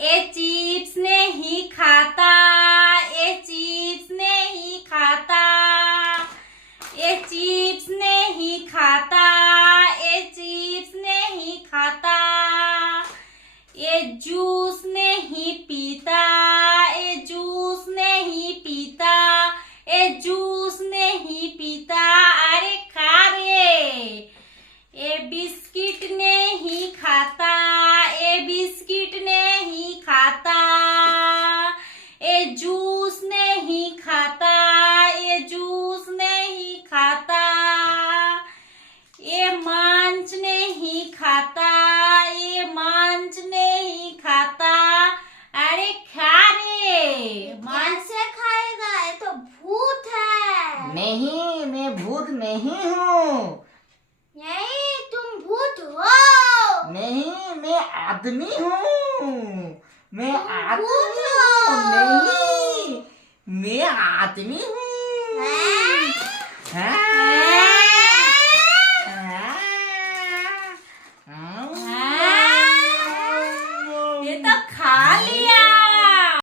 ये चिप्स नहीं खाता, ये चिप्स नहीं खाता, ये चिप्स नहीं खाता, ये चिप्स नहीं खाता, ये जूस नहीं पीता, ये जूस नहीं पीता, ये जूस नहीं पीता। अरे खा रे। ये बिस्किट नहीं खाता, ये बिस्किट नहीं खाता, ये जूस नहीं खाता, ये जूस नहीं खाता, ये मांस नहीं खाता, ये मांस नहीं खाता। अरे खा रे। कैसे खाएगा? ये तो भूत है। नहीं, मैं भूत नहीं हूँ। नहीं, तुम भूत हो। नहीं, मैं आदमी हूँ। मैं आदमी भूत हूँ। हो। नहीं, मैं आदमी हूँ। हैं?